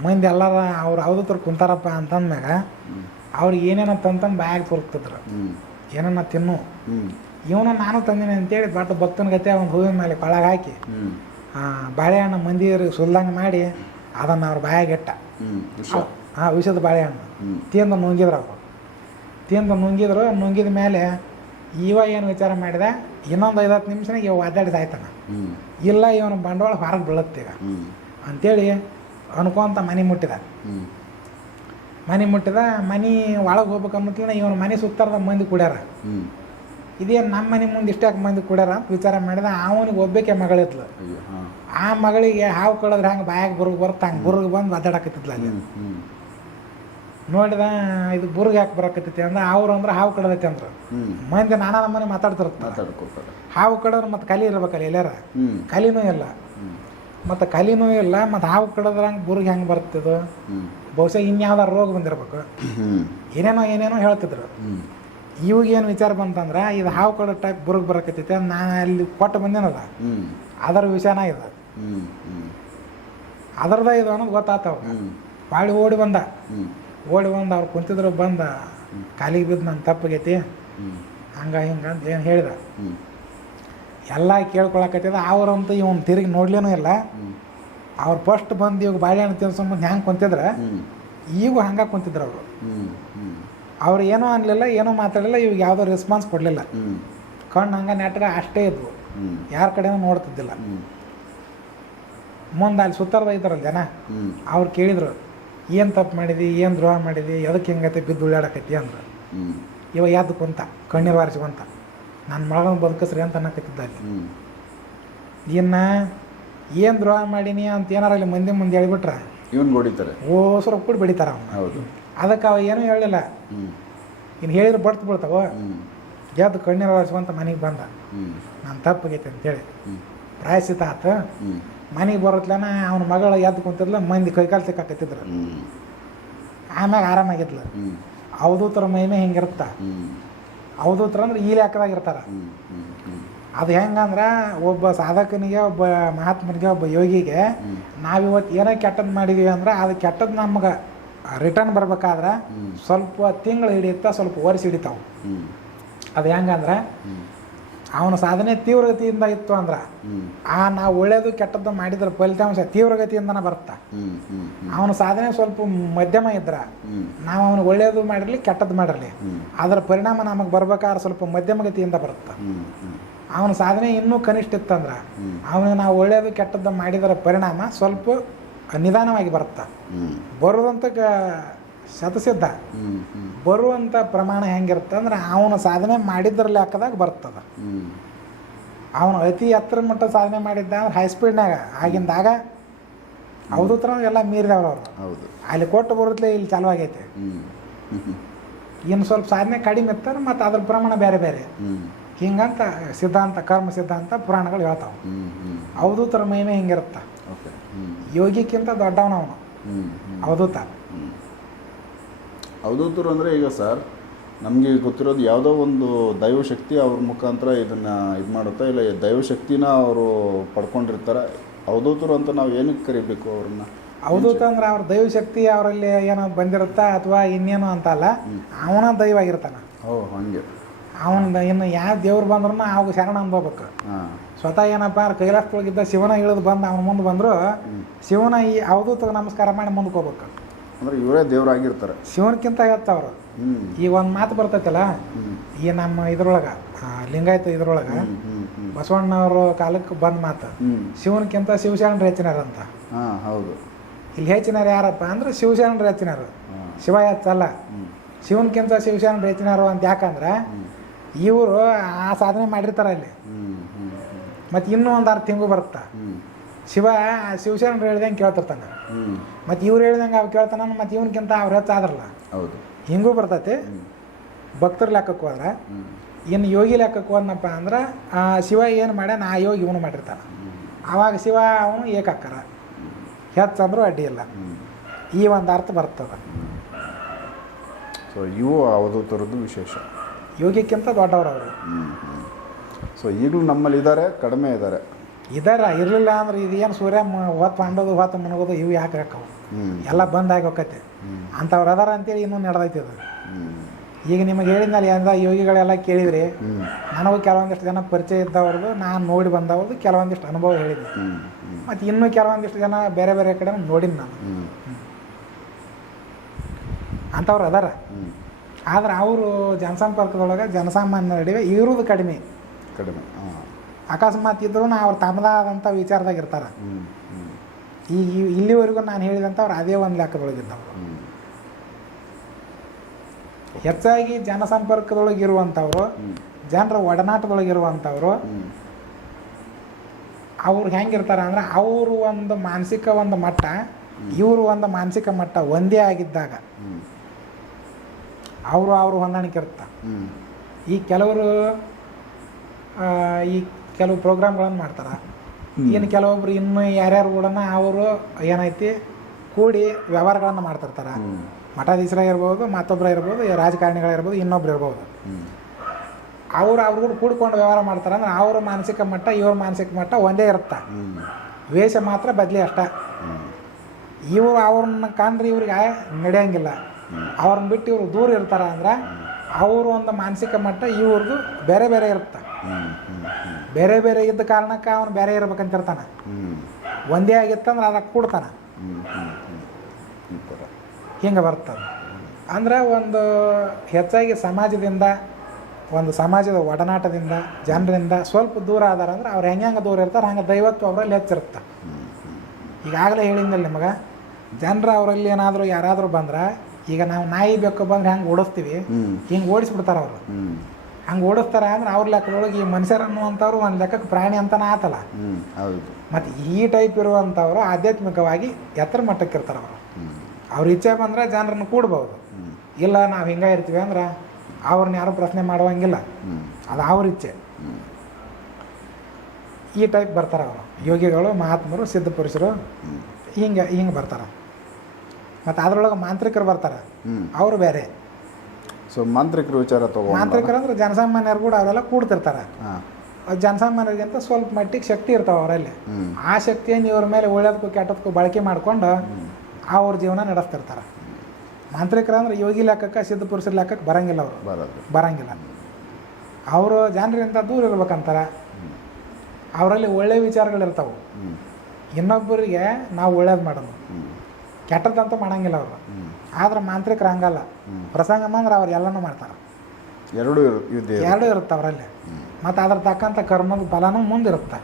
ಮಂದಿ ಎಲ್ಲರ ಅವ್ರು ಅವಧೂತರು ಕುಂತಾರಪ್ಪ ಅಂತಂದ್ಮ್ಯಾಗ ಅವ್ರು ಏನೇನೋ ತಂತಂದು ಬಾಯಾಗ ತುರುಕ್ತಿದ್ರು ಏನನ್ನ ತಿನ್ನು. ಇವನು ನಾನು ತಂದಿನಿ ಅಂತೇಳಿ ಬಟ್ ಭಕ್ತನ ಗತೆ ಅವನು ಹೂವಿನ ಮೇಲೆ ಕೊಳಗೆ ಹಾಕಿ ಬಾಳೆಹಣ್ಣು ಮಂದಿಯವ್ರಿಗೆ ಸುಲ್ದಂಗೆ ಮಾಡಿ ಅದನ್ನು ಅವ್ರು ಬಾಯಾಗಿಟ್ಟ ಹಾಂ ವಿಷದ ಬಾಳೆಹಣ್ಣು. ತಿಂದು ನುಂಗಿದ್ರು ಅವರು. ತಿಂದು ನುಂಗಿದ್ರು ನುಂಗಿದ ಮೇಲೆ ಇವ ಏನು ವಿಚಾರ ಮಾಡಿದೆ? ಇನ್ನೊಂದು ಐದು ಹತ್ತು ನಿಮಿಷನಾಗ ಇವ ಒದ್ದಾಡಿದಾಯ್ತಾನ ಇಲ್ಲ ಇವನು ಬಂಡವಾಳ ಹೊರಗೆ ಬೀಳುತ್ತೀಗ ಅಂಥೇಳಿ ಅನ್ಕೊಂತ ಮನೆ ಮುಟ್ಟಿದ. ಮನೆ ಮುಟ್ಟಿದ ಮನೆ ಒಳಗೆ ಹೋಗ್ಬೇಕು ಅನ್ನತ್ಲಿನ ಇವನು ಮನೆ ಸುತ್ತಾರದ ಮಂದಿ ಕುಡ್ಯಾರ. ಇದೇನು ನಮ್ಮ ಮನೆ ಮುಂದೆ ಇಷ್ಟಕ್ಕೆ ಮಂದಿ ಕುಡ್ಯಾರ ಅಂತ ವಿಚಾರ ಮಾಡಿದ ಅವನಿಗೆ ಒಬ್ಬಕ್ಕೆ ಮಗಳಿದ್ಲು ಆ ಮಗಳಿಗೆ ಹಾವು ಕಳೆದ್ರೆ ಹಂಗೆ ಬಾಯಾಗ ಬುರ್ಗ್ ಬರ್ತಾ ಹಂಗೆ ಬುರ್ಗ್ ಬಂದು ಒದ್ದಾಡಕತ್ತಿದ್ಲ ಅಲ್ಲಿ. ನೋಡಿದ ಇದು ಬುರ್ಗ್ ಯಾಕೆ ಬರಕತ್ತೈತಿ ಅಂದ್ರೆ ಅವ್ರು ಅಂದ್ರೆ ಹಾವು ಕಡದೈತಿ ಅಂದ್ರೆ. ಮಂದಿ ನಾನಾ ನಮ್ಮನೆ ಮಾತಾಡ್ತಿರ್ತಾರೆ ಹಾವು ಕಡೋರು ಮತ್ತೆ ಕಲಿ ಇರ್ಬೇಕಲ್ಲ ಎಲ್ಲಾರ. ಕಲಿನೂ ಇಲ್ಲ. ಮತ್ತೆ ಕಲಿನೂ ಇಲ್ಲ ಮತ್ತು ಹಾವು ಕಡದ್ರ ಹಂಗೆ ಬುರ್ಗ್ ಹೆಂಗೆ ಬರ್ತಿದ್ದು ಬಹುಶಃ ಇನ್ಯಾವ್ದಾರ ರೋಗ ಬಂದಿರ್ಬೇಕು. ಏನೇನೋ ಏನೇನೋ ಹೇಳ್ತಿದ್ರು. ಇವಾಗ ಏನು ವಿಚಾರ ಬಂತಂದ್ರೆ ಇದು ಹಾವು ಕಡೋ ಟೈಪ್ ಬುರ್ಗ್ ಬರಕತ್ತೈತಿ ನಾ ಅಲ್ಲಿ ಕೊಟ್ಟು ಬಂದೇನಲ್ಲ. ಅದರ ವಿಷಯನ ಇದು. ಅದರದ ಇದು ಅನ್ನೋದು ಗೊತ್ತಾತವ. ಬಾಳಿ ಓಡಿ ಬಂದ. ಓಡಿ ಬಂದು ಅವ್ರು ಕುಂತಿದ್ರು ಬಂದ. ಕಾಲಿಗೆ ಬಿದ್ದು ನನ್ನ ತಪ್ಪಾಗೈತಿ. ಹಂಗ ಹಿಂಗ ಅಂತ ಏನು ಹೇಳಿದ. ಎಲ್ಲ ಕೇಳ್ಕೊಳಕತ್ತಿದ ಅವ್ರಂತೂ ಇವನು ತಿರುಗಿ ನೋಡ್ಲೇನೂ ಇಲ್ಲ. ಅವ್ರು ಫಸ್ಟ್ ಬಂದು ಇವಾಗ ಬಾಳೆಹಣ್ಣು ತಿನ್ಸೊಂಬಂದು ಹ್ಯಾಂಗೆ ಕುಂತಿದ್ರೆ? ಈಗೂ ಹಂಗೆ ಕುಂತಿದ್ರು ಅವರು. ಅವ್ರು ಏನೂ ಅನ್ನಲಿಲ್ಲ ಏನೂ ಮಾತಾಡಲಿಲ್ಲ ಇವಾಗ ಯಾವುದೋ ರೆಸ್ಪಾನ್ಸ್ ಕೊಡಲಿಲ್ಲ. ಕಣ್ಣು ಹಂಗೆ ನೆಟ್ಗೆ ಅಷ್ಟೇ ಇದ್ವು. ಯಾರ ಕಡೆನೂ ನೋಡ್ತಿದ್ದಿಲ್ಲ. ಮುಂದೆ ಅಲ್ಲಿ ಸುತ್ತಾರ್ದ ಇದ್ದಾರಲ್ಲ ಜನ ಅವ್ರು ಕೇಳಿದ್ರು ಏನು ತಪ್ಪು ಮಾಡಿದಿ ಏನು ದ್ರೋಹ ಮಾಡಿದಿ ಎದಕ್ಕೆ ಹೆಂಗೈತೆ ಬಿದ್ದು ಉಳ್ಳಾಡಕತ್ತಿ ಅಂದ್ರೆ. ಇವ ಎದ್ದು ಕುಂತ ಕಣ್ಣೀರು ವಾರಿಸ್ಕೊಂತ ನನ್ನ ಮಗಳನ್ನ ಬದುಕಿಸ್ರಿ ಅಂತ ಅನ್ನಕತ್ತಿದ್ದ ಅಲ್ಲಿ. ಇನ್ನು ಏನು ದ್ರೋಹ ಮಾಡೀನಿ ಅಂತ ಏನಾರ ಅಲ್ಲಿ ಮಂದಿ ಮುಂದೆ ಹೇಳ್ಬಿಟ್ರೆ. ಇವನ್ ಹೊಡಿತಾರೆ. ಓಸರ ಕೂಡ ಬೆಳಿತಾರ ಅವನು. ಹೌದು. ಅದಕ್ಕೆ ಅವ ಏನೂ ಹೇಳಿಲ್ಲ ಹ್ಞೂ ಇನ್ನು ಹೇಳಿದ್ರೆ ಬಡ್ತು ಬಿಡ್ತಾವ? ಎದ್ದು ಕಣ್ಣೀರು ಅಂತ ಮನೆಗೆ ಬಂದ. ನಾನು ತಪ್ಪಾಗೈತೆ ಅಂತೇಳಿ. ಹೇಳಿ ಪ್ರಾಯಶ್ಚಿತ ಆತು. ಮನೆಗೆ ಬರತ್ಲನ ಅವನ ಮಗಳ ಎದ್ದು ಕುಂತಿದ್ಲ ಮಂದಿ ಕೈಕಾಲು ಸಿಕ್ಕಾಕತ್ತಿದ್ರು ಆಮ್ಯಾಗ ಆರಾಮಾಗಿದ್ಲ. ಅವಧೂತರ ಮೈಮೆ ಹಿಂಗಿರುತ್ತ? ಅವಧೂತರ ಅಂದ್ರೆ ಈ ಲೆಕ್ಕದಾಗಿರ್ತಾರ ಅದು ಹೆಂಗಂದ್ರೆ ಒಬ್ಬ ಸಾಧಕನಿಗೆ ಒಬ್ಬ ಮಹಾತ್ಮನಿಗೆ ಒಬ್ಬ ಯೋಗಿಗೆ ನಾವು ನಾವಿವತ್ತು ಏನೋ ಕೆಟ್ಟದ್ದು ಮಾಡಿದೀವಿ ಅಂದ್ರೆ ಅದು ಕೆಟ್ಟದ್ದು ನಮ್ಗೆ ರಿಟರ್ನ್ ಬರ್ಬೇಕಾದ್ರೆ ಸ್ವಲ್ಪ ತಿಂಗಳು ಹಿಡಿಯುತ್ತಾ ಸ್ವಲ್ಪ ವರ್ಷ ಹಿಡಿತಾವೆ. ಅದು ಹೆಂಗಂದ್ರೆ ಅವನ ಸಾಧನೆ ತೀವ್ರಗತಿಯಿಂದ ಇತ್ತು ಅಂದ್ರೆ ಆ ನಾವು ಒಳ್ಳೇದು ಕೆಟ್ಟದ್ದು ಮಾಡಿದ್ರ ಫಲಿತಾಂಶ ತೀವ್ರಗತಿಯಿಂದನೇ ಬರ್ತಾ. ಅವನ ಸಾಧನೆ ಸ್ವಲ್ಪ ಮಧ್ಯಮ ಇದ್ರ ನಾವು ಅವನು ಒಳ್ಳೇದು ಮಾಡಿರಲಿ ಕೆಟ್ಟದ್ದು ಮಾಡಿರಲಿ. ಅದರ ಪರಿಣಾಮ ನಮಗೆ ಬರ್ಬೇಕಾದ್ರೆ ಸ್ವಲ್ಪ ಮಧ್ಯಮಗತಿಯಿಂದ ಬರುತ್ತೆ. ಅವನ ಸಾಧನೆ ಇನ್ನೂ ಕನಿಷ್ಠ ಇತ್ತಂದ್ರೆ ಅವನಿಗೆ ನಾವು ಒಳ್ಳೇದು ಕೆಟ್ಟದ್ದು ಮಾಡಿದರ ಪರಿಣಾಮ ಸ್ವಲ್ಪ ನಿಧಾನವಾಗಿ ಬರುತ್ತೆ. ಬರೋದಂತ ಶತಸಿದ್ಧ. ಬರುವಂಥ ಪ್ರಮಾಣ ಹೆಂಗಿರುತ್ತೆ ಅಂದ್ರೆ ಅವನು ಸಾಧನೆ ಮಾಡಿದ್ರ ಲೆಕ್ಕದಾಗ ಬರ್ತದ. ಅವನು ಅತಿ ಎತ್ತರ ಮಟ್ಟ ಸಾಧನೆ ಮಾಡಿದ್ದ ಅಂದ್ರೆ ಹೈ ಸ್ಪೀಡ್ನಾಗ ಆಗಿಂದಾಗ ಹೌದು ಥರ ಎಲ್ಲ ಮೀರಿದವ್ರು ಅವರು. ಹೌದು. ಅಲ್ಲಿ ಕೊಟ್ಟು ಬರುತ್ತಲೇ ಇಲ್ಲಿ ಚಾಲು ಆಗೈತೆ ಇನ್ನು ಸ್ವಲ್ಪ ಸಾಧನೆ ಕಡಿಮೆ ಇತ್ತ ಮತ್ತು ಅದ್ರ ಪ್ರಮಾಣ ಬೇರೆ ಬೇರೆ. ಹಿಂಗಂತ ಸಿದ್ಧಾಂತ ಕರ್ಮ ಸಿದ್ಧಾಂತ ಪುರಾಣಗಳು ಹೇಳ್ತಾವೆ. ಅವಧೂತರ ಮಹಿಮೆ ಹಿಂಗಿರುತ್ತೆ. ಯೋಗಿಕ್ಕಿಂತ ದೊಡ್ಡವನವನು. ಅವಧೂತ ಅವಧೂತರು ಅಂದರೆ ಈಗ ಸರ್ ನಮಗೆ ಗೊತ್ತಿರೋದು ಯಾವುದೋ ಒಂದು ದೈವಶಕ್ತಿ ಅವ್ರ ಮುಖಾಂತರ ಇದನ್ನು ಇದು ಮಾಡುತ್ತಾ ಇಲ್ಲ ದೈವಶಕ್ತಿನ ಅವರು ಪಡ್ಕೊಂಡಿರ್ತಾರೆ. ಅವಧೂತರು ಅಂತ ನಾವು ಏನಕ್ಕೆ ಕರಿಬೇಕು ಅವ್ರನ್ನ? ಅವಧೂತ ಅಂದ್ರೆ ಅವ್ರ ದೈವಶಕ್ತಿ ಅವರಲ್ಲಿ ಏನೋ ಬಂದಿರುತ್ತಾ ಅಥವಾ ಇನ್ನೇನು ಅಂತಲ್ಲ ಅವನ ದೈವ ಆಗಿರ್ತಾನ. ಓ ಹಾಗೆ. ಅವನ ಇನ್ನು ಯಾವ ದೇವ್ರು ಬಂದ್ರೂ ಅವಾಗ ಶರಣ ಅನ್ಬೋಬೇಕು. ಸ್ವತಃ ಏನಪ್ಪ ಕೈಲಾಸದೊಳಗಿದ್ದ ಶಿವನ ಇಳಿದು ಬಂದು ಅವನ ಮುಂದೆ ಬಂದರು ಶಿವನ ಈ ಅವಧೂತಗೆ ನಮಸ್ಕಾರ ಮಾಡಿ ಮುಂದಕ್ಕೆ ಹೋಗ್ಬೇಕು ಅಂದರೆ ಇವರೇ ದೇವರಾಗಿರ್ತಾರೆ. ಶಿವನಕ್ಕಿಂತ ಹ್ಞೂ ಈ ಒಂದು ಮಾತು ಬರ್ತೈತಲ್ಲ? ಈ ನಮ್ಮ ಇದ್ರೊಳಗೆ ಲಿಂಗಾಯತ ಇದ್ರೊಳಗೆ ಬಸವಣ್ಣವ್ರ ಕಾಲಕ್ಕೆ ಬಂದ ಮಾತು. ಶಿವನಕ್ಕಿಂತ ಶಿವಶರಣರು ಹೆಚ್ಚಿನಾರಂತ ಹಾಂ ಹೌದು. ಇಲ್ಲಿ ಹೆಚ್ಚಿನಾರ ಯಾರಪ್ಪ ಅಂದ್ರೆ ಶಿವಶರಣರು ಹೆಚ್ಚಿನಾರು ಶಿವ ಎತ್ತಲ್ಲ ಶಿವನಕ್ಕಿಂತ ಶಿವನ್ಕಿಂತ ಶಿವಶರಣರು ಹೆಚ್ಚಿನಾರು ಅಂತ ಯಾಕಂದ್ರೆ ಇವರು ಆ ಸಾಧನೆ ಮಾಡಿರ್ತಾರೆ ಅಲ್ಲಿ. ಮತ್ತೆ ಇನ್ನೂ ಒಂದು ಆರು ತಿಂಗು ಬರುತ್ತೆ. ಶಿವ ಶಿವಶರಣರು ಹೇಳ್ದಂಗೆ ಕೇಳ್ತಿರ್ತಾನೆ. ಮತ್ತು ಇವ್ರು ಹೇಳ್ದಂಗೆ ಅವ್ ಕೇಳ್ತಾನ ಮತ್ತು ಇವನ್ಕಿಂತ ಅವ್ರು ಹೆಚ್ಚಾದ್ರಲ್ಲ ಹೌದು. ಹಿಂಗೂ ಬರ್ತೈತಿ. ಭಕ್ತರ ಲೆಕ್ಕಕ್ಕೆ ಹೋದ್ರೆ ಇನ್ನು ಯೋಗಿ ಲೆಕ್ಕಕ್ಕೆ ಹೋದ್ನಪ್ಪ ಅಂದ್ರೆ ಆ ಶಿವ ಏನು ಮಾಡ್ಯಾನ ಆ ಯೋಗಿ ಇವನು ಮಾಡಿರ್ತಾನೆ. ಆವಾಗ ಶಿವ ಅವನು ಏಕಾಕಾರ ಹೆಚ್ಚಂದ್ರೂ ಅಡ್ಡಿ ಇಲ್ಲ. ಈ ಒಂದು ಅರ್ಥ ಬರ್ತದೆ. ಸೊ ಇವು ಅವಧೂತರದ್ದು ವಿಶೇಷ. ಯೋಗಿಕ್ಕಿಂತ ದೊಡ್ಡವ್ರು ಅವರು. ಸೊ ಈಗಲೂ ನಮ್ಮಲ್ಲಿ ಇದ್ದಾರೆ ಕಡಿಮೆ ಇದ್ದಾರೆ. ಇದಾರ ಇರಲಿಲ್ಲ ಅಂದ್ರೆ ಇದೇನು ಸೂರ್ಯ ಹೊತ್ತು ಮಾಡೋದು ಹೊತ್ತು ಮುಣಗೋದು ಇವು ಯಾಕೆ ಹಾಕವು ಎಲ್ಲ ಬಂದಾಗಿ ಹೋಗತ್ತೆ ಅಂಥವ್ರು ಅದಾರ ಅಂತೇಳಿ ಇನ್ನೂ ನಡೆದೈತಿ ಅದು. ಈಗ ನಿಮಗೆ ಹೇಳಿದ್ನಲ್ಲಿ ಎಂದ ಯೋಗಿಗಳೆಲ್ಲ ಕೇಳಿದ್ರಿ ನನಗೂ ಕೆಲವೊಂದಿಷ್ಟು ಜನ ಪರಿಚಯ ಇದ್ದವ್ರದ್ದು ನಾನು ನೋಡಿ ಬಂದವ್ರದ್ದು ಕೆಲವೊಂದಿಷ್ಟು ಅನುಭವ ಹೇಳಿದ್ದೆ ಮತ್ತು ಇನ್ನೂ ಕೆಲವೊಂದಿಷ್ಟು ಜನ ಬೇರೆ ಬೇರೆ ಕಡೆ ನೋಡಿನಿ ನಾನು. ಅಂಥವ್ರು ಅದಾರ. ಆದ್ರೆ ಅವರು ಜನಸಂಪರ್ಕದೊಳಗೆ ಜನಸಾಮಾನ್ಯ ನಡುವೆ ಇರೋದು ಕಡಿಮೆ. ಕಡಿಮೆ. ಅಕಸ್ಮಾತ್ ಇದ್ರೂ ಅವ್ರು ತಮ್ಮದಾದಂಥ ವಿಚಾರದಾಗ ಇರ್ತಾರೆ. ಈ ಇಲ್ಲಿವರೆಗೂ ನಾನು ಹೇಳಿದಂಥವ್ರು ಅದೇ ಒಂದು ಲೆಕ್ಕದೊಳಗಿದ್ದವರು ಹ್ಞೂ ಹೆಚ್ಚಾಗಿ ಜನಸಂಪರ್ಕದೊಳಗಿರುವಂಥವ್ರು ಜನರ ಒಡನಾಟದೊಳಗಿರುವಂಥವ್ರು ಅವ್ರು ಹೆಂಗಿರ್ತಾರೆ ಅಂದ್ರೆ ಅವರು ಒಂದು ಮಾನಸಿಕ ಒಂದು ಮಟ್ಟ ಇವರು ಒಂದು ಮಾನಸಿಕ ಮಟ್ಟ ಒಂದೇ ಆಗಿದ್ದಾಗ ಅವರು ಅವರು ಹೊಂದಾಣಿಕೆ ಇರ್ತಾರೆ ಈ ಕೆಲವರು ಈ ಕೆಲವು ಪ್ರೋಗ್ರಾಮ್ಗಳನ್ನು ಮಾಡ್ತಾರೆ. ಇನ್ನು ಕೆಲವೊಬ್ರು ಇನ್ನು ಯಾರ್ಯಾರು ಕೂಡ ಅವರು ಏನೈತಿ ಕೂಡಿ ವ್ಯವಹಾರಗಳನ್ನು ಮಾಡ್ತಿರ್ತಾರೆ. ಮಠಾಧೀಶರ ಇರ್ಬೋದು ಮತ್ತೊಬ್ಬರ ಇರ್ಬೋದು ರಾಜಕಾರಣಿಗಳಿರ್ಬೋದು ಇನ್ನೊಬ್ರು ಇರ್ಬೋದು. ಅವರು ಅವ್ರು ಕೂಡ ಕೂಡ್ಕೊಂಡು ವ್ಯವಹಾರ ಮಾಡ್ತಾರೆ ಅಂದ್ರೆ ಅವ್ರ ಮಾನಸಿಕ ಮಟ್ಟ ಇವ್ರ ಮಾನಸಿಕ ಮಟ್ಟ ಒಂದೇ ಇರುತ್ತೆ. ವೇಷ ಮಾತ್ರ ಬದಲಿ ಅಷ್ಟ. ಇವರು ಅವ್ರನ್ನ ಕಂಡ್ರೆ ಇವ್ರಿಗೆ ನಡೆಯಂಗಿಲ್ಲ. ಅವ್ರನ್ನ ಬಿಟ್ಟು ಇವರು ದೂರ ಇರ್ತಾರ ಅಂದ್ರೆ ಅವ್ರ ಒಂದು ಮಾನಸಿಕ ಮಟ್ಟ ಇವ್ರದ್ದು ಬೇರೆ ಬೇರೆ ಇರುತ್ತೆ. ಬೇರೆ ಬೇರೆ ಇದ್ದ ಕಾರಣಕ್ಕೆ ಅವನು ಬೇರೆ ಇರ್ಬೇಕಂತಿರ್ತಾನೆ ಇರ್ತಾನೆ. ಒಂದೇ ಆಗಿತ್ತಂದ್ರೆ ಅದಕ್ಕೆ ಕೂಡ್ತಾನೆ. ಹಿಂಗೆ ಬರ್ತದೆ. ಅಂದ್ರೆ ಒಂದು ಹೆಚ್ಚಾಗಿ ಸಮಾಜದಿಂದ ಒಂದು ಸಮಾಜದ ಒಡನಾಟದಿಂದ ಜನರಿಂದ ಸ್ವಲ್ಪ ದೂರ ಆದಾರ ಅಂದ್ರೆ ಅವ್ರು ಹೆಂಗೆ ಹೆಂಗೆ ದೂರ ಇರ್ತಾರೆ ಹಂಗೆ ದೈವತ್ವ ಅವರಲ್ಲಿ ಹೆಚ್ಚಿರುತ್ತೆ. ಈಗಾಗಲೇ ಹೇಳಿದ್ನಲ್ಲ ನಿಮಗೆ ಜನರು ಅವರಲ್ಲಿ ಏನಾದರೂ ಯಾರಾದರೂ ಬಂದ್ರೆ ಈಗ ನಾವು ನಾಯಿ ಬೆಕ್ಕು ಬಂದ್ರೆ ಹೆಂಗೆ ಓಡಿಸ್ತೀವಿ ಹಿಂಗೆ ಓಡಿಸ್ಬಿಡ್ತಾರೆ ಅವರು. ಹಂಗೆ ಓಡಿಸ್ತಾರೆ ಅಂದ್ರೆ ಅವ್ರ ಲೆಕ್ಕದೊಳಗೆ ಈ ಮನುಷ್ಯರು ಅನ್ನುವಂಥವ್ರು ಒಂದು ಲೆಕ್ಕಕ್ಕೆ ಪ್ರಾಣಿ ಅಂತನೇ ಆತಲ್ಲ. ಹೌದು. ಮತ್ತು ಈ ಟೈಪ್ ಇರುವಂಥವ್ರು ಆಧ್ಯಾತ್ಮಿಕವಾಗಿ ಎತ್ತರ ಮಟ್ಟಕ್ಕೆ ಇರ್ತಾರೆ ಅವರು. ಅವ್ರ ಇಚ್ಛೆ ಬಂದರೆ ಜನರನ್ನು ಕೂಡ್ಬೋದು. ಇಲ್ಲ ನಾವು ಹಿಂಗೆ ಇರ್ತೀವಿ ಅಂದ್ರೆ ಅವ್ರನ್ನ ಯಾರು ಪ್ರಶ್ನೆ ಮಾಡುವಂಗಿಲ್ಲ. ಅದು ಅವ್ರ ಇಚ್ಛೆ. ಈ ಟೈಪ್ ಬರ್ತಾರೆ ಅವರು. ಯೋಗಿಗಳು ಮಹಾತ್ಮರು ಸಿದ್ಧ ಪುರುಷರು ಹಿಂಗೆ ಹಿಂಗೆ ಬರ್ತಾರೆ. ಮತ್ತು ಅದರೊಳಗೆ ಮಾಂತ್ರಿಕರು ಬರ್ತಾರೆ. ಅವರು ಬೇರೆ. ಸೊ ಮಾಂತ್ರಿಕರು ವಿಚಾರ ತಗೋ ಮಾಂತ್ರಿಕರು ಅಂದ್ರೆ ಜನಸಾಮಾನ್ಯರು ಕೂಡ ಅವರೆಲ್ಲ ಕೂಡ್ತಿರ್ತಾರೆ. ಜನಸಾಮಾನ್ಯರಿಗಿಂತ ಸ್ವಲ್ಪ ಮಟ್ಟಿಗೆ ಶಕ್ತಿ ಇರ್ತಾವ ಅವರಲ್ಲಿ. ಆ ಶಕ್ತಿಯನ್ನು ಇವ್ರ ಮೇಲೆ ಒಳ್ಳೇದಕ್ಕೂ ಕೆಟ್ಟದಕ್ಕೂ ಬಳಕೆ ಮಾಡಿಕೊಂಡು ಅವ್ರ ಜೀವನ ನಡೆಸ್ತಿರ್ತಾರೆ. ಮಾಂತ್ರಿಕರು ಅಂದ್ರೆ ಯೋಗಿ ಲೆಕ್ಕಕ್ಕೆ ಸಿದ್ಧ ಪುರುಷರ ಲೆಕ್ಕಕ್ಕೆ ಬರಂಗಿಲ್ಲ ಅವರು. ಬರಂಗಿಲ್ಲ. ಅವರು ಜನರಿಂದ ದೂರ ಇರ್ಬೇಕಂತಾರೆ. ಅವರಲ್ಲಿ ಒಳ್ಳೆ ವಿಚಾರಗಳಿರ್ತಾವೆ ಇನ್ನೊಬ್ಬರಿಗೆ ನಾವು ಒಳ್ಳೇದು ಮಾಡೋದು. ಕೆಟ್ಟದಂತೂ ಮಾಡಂಗಿಲ್ಲ ಅವರು. ಆದ್ರೆ ಮಾಂತ್ರಿಕರು ಹಂಗಲ್ಲ. ಪ್ರಸಂಗ ಅಂದ್ರೆ ಅವ್ರು ಎಲ್ಲನೂ ಮಾಡ್ತಾರೆ. ಎರಡು ಎರಡು ಇರುತ್ತೆ ಅವರಲ್ಲಿ ಮತ್ತು ಅದ್ರ ತಕ್ಕಂಥ ಕರ್ಮದ ಫಲನೂ ಮುಂದಿರುತ್ತೆ.